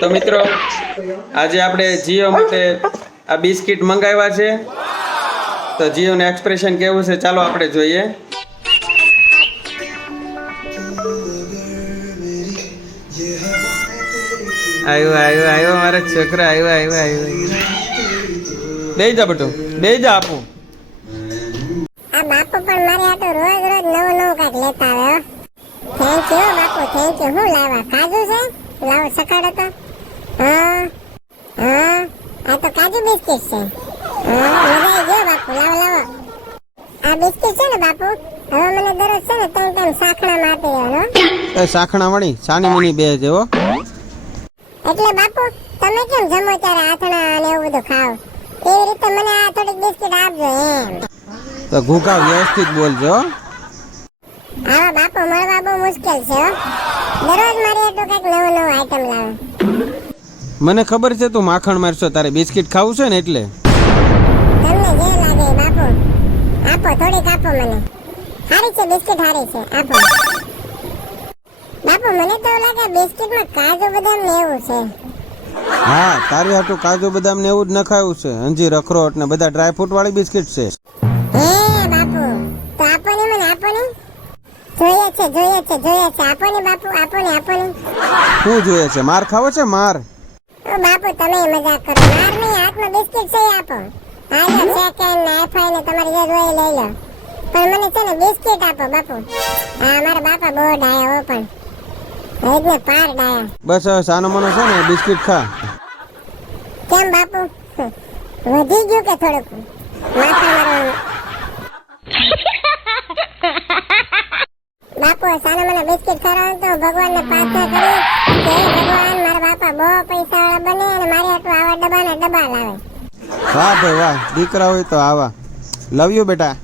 તો મિત્રો આજે આપણે જીઓ માટે આ બિસ્કિટ મંગાવ્યા છે તો જીઓનું એક્સપ્રેશન કેવું છે ચાલો આપણે જોઈએ આવ્યો મારા છોકરા આવ્યો બેહી જા બટુ બેહી જા આપું આ બાપુ પણ મારે આટો રોજ રોજ નવો કાક લેતા આવે thank you Bapu thank you હું લાવા કાજુ છે લાવો સકાડો તો આ તો કાજુ બિસ્કિટ છે મજા આવી ગયો બાપુ લાવો આ બિસ્કિટ છે ને બાપુ હવે મને દરરોજ છે ને ત્રણ ટાઈમ સાખણામાં આપી દેવાનો એ સાખણા વળી સાની મુની બે છે હો એટલે બાપુ તમે કેમ જમો ત્યારે આથણા અને એવું બધું ખાવ એવી રીતે મને આ થોડીક બિસ્કિટ આપજો એમ તો ઘૂઘા વ્યવસ્થિત બોલજો આવા બાપુ મળવા બહુ મુશ્કેલ છે હો દરરોજ મારી એટલું કંઈક નવું આઈટમ લાવે મને ખબર છે તું માખણ મારશો તારે બિસ્કિટ ખાવું છે ને એટલે તમને જે લાગે બાપુ આપો થોડીક આપો મને સારી છે બિસ્કિટ સારી છે આપો બાપુ મને તો લાગે બિસ્કિટમાં કાજુ બદામ ને એવું છે હા તારી હાટું કાજુ બદામ ને એવું જ નખાયું છે અંજીર અખરોટ ને બધા ડ્રાય ફ્રૂટ વાળી બિસ્કિટ છે હે બાપુ તો આપો ને મને આપો ને જોઈએ છે આપો ને બાપુ આપો ને શું જોઈએ છે માર ખાવો છે માર ઓ બાપુ તમે મજાક કરો માર નહીં હાથમાં બિસ્કિટ છે આપો હાલો સેકન્ડ ને આઈફાઈ ને તમારી જે જોઈએ લઈ લો પણ મને છે ને બિસ્કિટ આપો બાપુ હા મારા બાપા બહુ ડાયા હો પણ હવે પાર ડાયા બસ હવે સાનો મનો છે ને બિસ્કિટ ખા કેમ બાપુ વધી ગયું કે થોડુંક માથા મારવાનું બાપુ સાનો મને બિસ્કિટ ખવડાવો તો ભગવાનને પ્રાર્થના કરી કે હે ભગવાન મારા બાપા બહુ પૈસાવાળા બને અને મારે આટલું આવા ડબ્બા લાવે વાહ ભાઈ વાહ દીકરા હોય તો આવા લવ યુ બેટા